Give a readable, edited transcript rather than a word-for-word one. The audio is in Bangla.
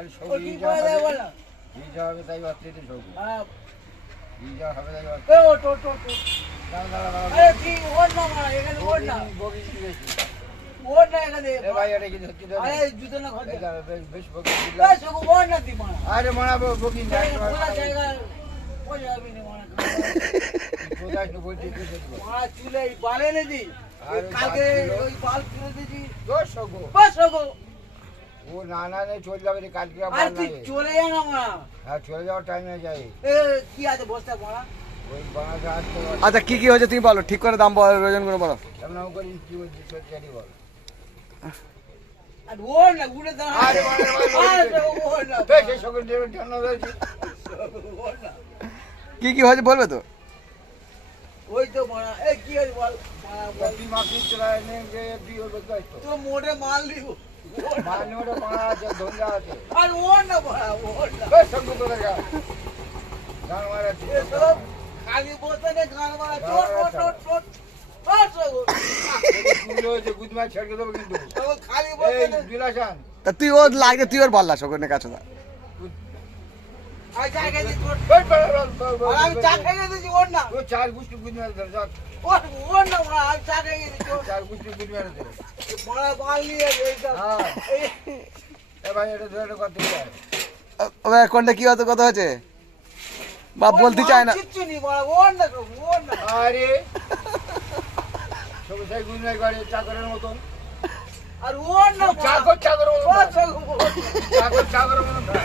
আর ও সবই কি যা করে দেয় হবে বল না যা হবে তাই অর্থনীতি সবই হ্যাঁ যা হবে তাই এ ও টো টো টো দাঁড়া আরে কি ওর না মারা এখানে ওর না বগি দিয়েছি ওর না এখানে এ ভাই এটা কি হচ্ছে আরে জুতো না ঘর এটা বেশ বগি দিল এই সব ওর না দি মারা আরে মারা বগি না খোলা জায়গা ও যাবি না মারা চোদাস নো বলতে কি মারা চুলে বালে নে দি আরে কালকে ওই বাল তুলে দিছি দোষ গো বাস গো ও না না নে চলে যাবে রে কালকে আর বাল তুই নাই চলে যা না মারা হ্যাঁ চলে যাওয়ার টাইম হয়ে যায় এ কি আছে বসতে মারা ওই বাংলা গাছ তো আচ্ছা কি হয়েছে তুমি বলো, ঠিক করে দাম বলো, ওজন করে বলো। এমন করি কি হচ্ছে সত্যি বল আর ওর না উড়ে দাঁড়া আরে বাবা ওর না বেশ সকল জন্য রয়েছে ওর না কি হয়েছে বলবে তো? ওই তো মারা এ কি হয়েছে বল মারা বল তুই মাফি চলায় নে যে বিয়ে করতে তো তো মোড়ে মাল দিব মানে ওটা পাড়া আছে ধন্দা আছে আর ওর না মারা ওর না বেশ সঙ্গ করে গা গান মারা এসব খালি বলতে নে গান মারা টোট টোট টোট বাস গো তুই হচ্ছে গুদমা ছেড়ে দেবো কিন্তু সব খালি বলতে এই নে বিলাসান তা তুই ও লাগবে, তুই ওর বললা শোকনের কাছে দা। আর চা খেয়ে দিচ্ছি ওর বেশ আর আমি চা খেয়ে দিচ্ছি ওর না ও চার গুষ্টি গুদমা ধরে যাক ওর না মারা আমি চা খেয়ে দিচ্ছি ওর চার গুষ্টি গুদমা ধরে মারা বাল নিয়ে এইসব হ্যাঁ এই এ ভাই এটা ধরে করতে চাই কোনটা কি হতো, কত হয়েছে বাপ বলতে চায় না। কিচ্ছু নি মারা ওর না ওর না আরে সব সেই গুদমা করে চাকরের মতন আর ওর না চাকর চাকরের মতন বাস গো চাকর চাকরের মতন